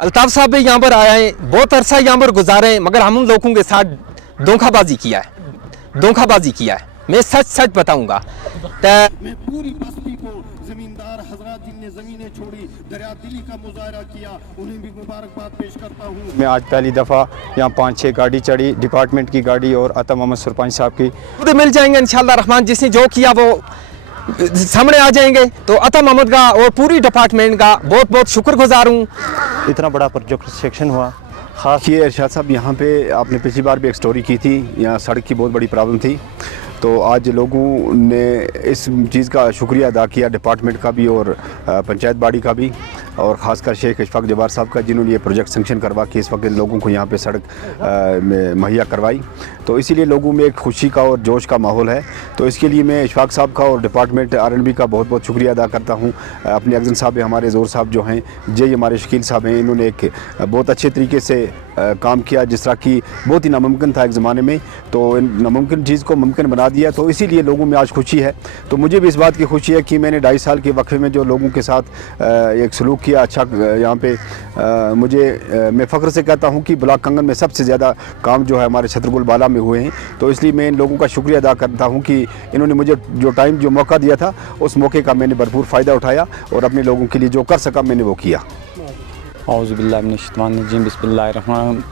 अल्ताफ साहब भी यहाँ पर आए हैं, बहुत अरसा यहाँ पर गुजारे हैं, मगर हम उन लोगों के साथ धोखाबाजी किया है। मैं सच सच बताऊंगा। मैं पूरी बस्ती को जमींदार हजरात जिनने जमीनें छोड़ी, दरिया दिली का मुजाहरा किया, उन्हें भी मुबारकबाद पेश करता हूँ। मैं आज पहली दफ़ा यहाँ 5-6 गाड़ी चढ़ी, डिपार्टमेंट की गाड़ी और अता मोहम्मद सरपंच साहब की। खुद मिल जाएंगे इंशाल्लाह रहमान, जिसने जो किया वो सामने आ जाएंगे। तो अता मोहम्मद का और पूरी डिपार्टमेंट का बहुत बहुत शुक्रगुजार हूँ। इतना बड़ा प्रोजेक्ट सेक्शन हुआ ख़ास ये इरशाद साहब, यहाँ पे आपने पिछली बार भी एक स्टोरी की थी, यहाँ सड़क की बहुत बड़ी प्रॉब्लम थी। तो आज लोगों ने इस चीज़ का शुक्रिया अदा किया, डिपार्टमेंट का भी और पंचायत बाड़ी का भी, और ख़ासकर शेख इशफाक जब्बार साहब का, जिन्होंने ये प्रोजेक्ट सेंक्शन करवा के इस वक्त लोगों को यहाँ पे सड़क मुहैया करवाई। तो इसीलिए लोगों में एक खुशी का और जोश का माहौल है। तो इसके लिए मैं इशफाक साहब का और डिपार्टमेंट R&B का बहुत बहुत शुक्रिया अदा करता हूँ। अपने अफजल साहब, हमारे ज़ोर साहब जो हैं, जे हमारे शकील साहब हैं, इन्होंने एक बहुत अच्छे तरीके से काम किया, जिस तरह की बहुत ही नामुमकिन था एक ज़माने में, तो इन नामुमकिन चीज़ को मुमकिन बना दिया। तो इसीलिए लोगों में आज खुशी है। तो मुझे भी इस बात की खुशी है कि मैंने 2.5 साल के वक्फे में जो लोगों के साथ एक सलूक किया अच्छा, यहाँ पे मैं फ़ख्र से कहता हूँ कि ब्लॉक कंगन में सबसे ज़्यादा काम जो है हमारे छतरपुर बाला में हुए हैं। तो इसलिए मैं इन लोगों का शुक्रिया अदा करता हूँ कि इन्होंने मुझे जो मौका दिया था, उस मौके का मैंने भरपूर फ़ायदा उठाया और अपने लोगों के लिए जो कर सका मैंने वो किया। औज़ुबिल्लाहि मिनश्शैतानिर्रजीम, बिस्मिल्लाहिर्रहमानिर्रहीम।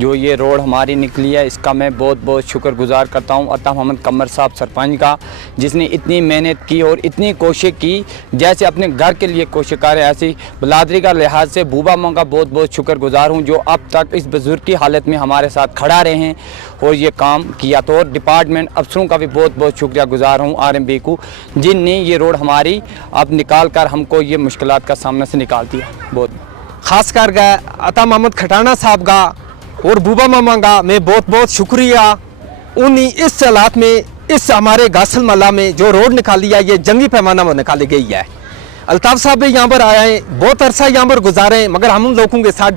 जो ये रोड हमारी निकली है, इसका मैं बहुत बहुत शुक्रगुजार करता हूँ अता मोहम्मद कमर साहब सरपंच का, जिसने इतनी मेहनत की और इतनी कोशिश की, जैसे अपने घर के लिए कोशिश कर रहे हैं, ऐसी बलादरी का लिहाज से बूबा माँ का बहुत बहुत शुक्रगुजार हूँ, जो अब तक इस बुजुर्ग की हालत में हमारे साथ खड़ा रहे हैं और ये काम किया। तो और डिपार्टमेंट अफसरों का भी बहुत बहुत शुक्रिया गुजार हूँ R&B को, जिनने ये रोड हमारी अब निकाल कर हमको ये मुश्किलात का सामना से निकाल दिया। बहुत खासकर अता मोहम्मद खटाना साहब का और बूबा मामा का मैं बहुत बहुत शुक्रिया। उन्हीं इस हालात में, इस हमारे गासल मल्ला में जो रोड निकाली है, ये जंगी पैमाना में निकाली गई है। अल्ताफ साहब भी यहाँ पर आए हैं, बहुत अरसा यहाँ पर गुजारे हैं, मगर हम उन लोगों के साथ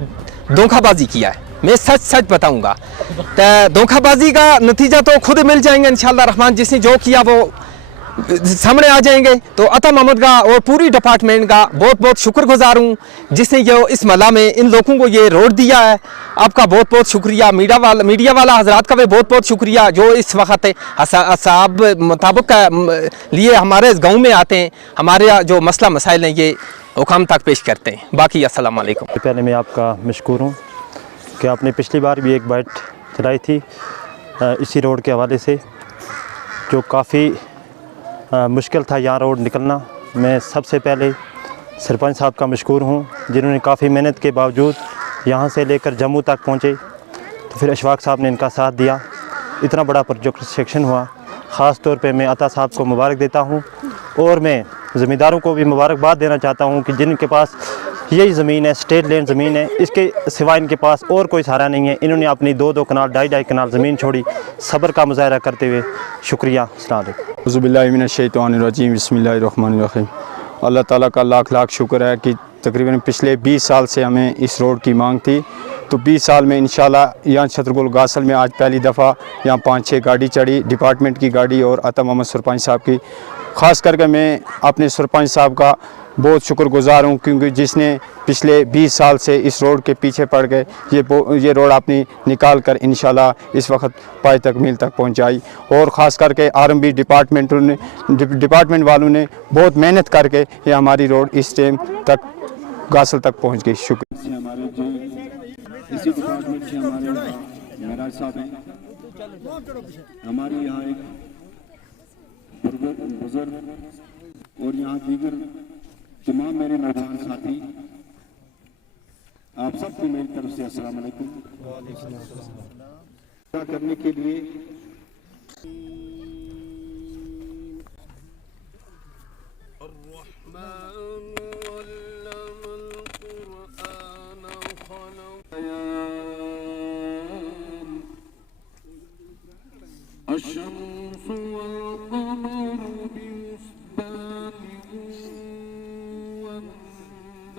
धोखाबाजी किया है। मैं सच सच बताऊंगा। तो धोखाबाजी का नतीजा तो खुद मिल जाएंगे इंशाल्लाह रहमान, जिसने जो किया वो सामने आ जाएंगे। तो अता मोहम्मद का और पूरी डिपार्टमेंट का बहुत बहुत शुक्रगुजार हूँ, जिसने ये इस मला में इन लोगों को ये रोड दिया है। आपका बहुत बहुत शुक्रिया। मीडिया वाला हजरात का भी बहुत बहुत शुक्रिया, जो इस वक्त साहब मुताबिक लिए हमारे गाँव में आते हैं, हमारे जो मसला मसाइल हैं ये हुकाम तक पेश करते हैं। बाकी अस्सलाम वालेकुम। पहले मैं आपका मशकूर हूँ कि आपने पिछली बार भी एक बाइट चलाई थी इसी रोड के हवाले से, जो काफ़ी मुश्किल था यहाँ रोड निकलना। मैं सबसे पहले सरपंच साहब का मशकूर हूँ, जिन्होंने काफ़ी मेहनत के बावजूद यहाँ से लेकर जम्मू तक पहुँचे। तो फिर इशफाक साहब ने इनका साथ दिया, इतना बड़ा प्रोजेक्ट सेक्शन हुआ। ख़ास तौर पे मैं अता साहब को मुबारक देता हूँ और मैं ज़मींदारों को भी मुबारकबाद देना चाहता हूँ कि जिनके पास यही ज़मीन है, स्टेट लैंड ज़मीन है, इसके सिवा इनके पास और कोई सहारा नहीं है। इन्होंने अपनी 2-2 कनाल 2.5 कनाल ज़मीन छोड़ी, सब्र का मुजाहरा करते हुए। शुक्रिया। अस्सलाम वालेकुम। औज़ुबिल्लाहि मिनश्शैतानिर्रजीम, बिस्मिल्लाहिर्रहमानिर्रहीम। अल्लाह ताला का लाख लाख शुक्र है कि तकरीबन पिछले 20 साल से हमें इस रोड की मांग थी। तो 20 साल में इंशाल्लाह यहाँ छतरपुर गासल में आज पहली दफ़ा यहाँ 5-6 गाड़ी चढ़ी, डिपार्टमेंट की गाड़ी और अता मोहम्मद सरपंच साहब की। ख़ास करके मैं अपने सरपंच साहब का बहुत शुक्रगुजार हूँ, क्योंकि जिसने पिछले 20 साल से इस रोड के पीछे पड़ गए ये रोड अपनी निकाल कर इंशाल्लाह इस वक्त पाए तक मील तक पहुँचाई। और ख़ास करके R&B डिपार्टमेंट वालों ने बहुत मेहनत करके ये हमारी रोड इस टाइम तक गासल तक पहुँच गई। शुक्रिया। इसी डिपार्टमेंट से हमारे महराज साहब हैं, हमारे यहाँ एक बुजुर्ग और यहाँ दीगर तमाम मेरे नौजवान साथी, आप सबको मेरी तरफ से अस्सलाम वालेकुम करने के लिए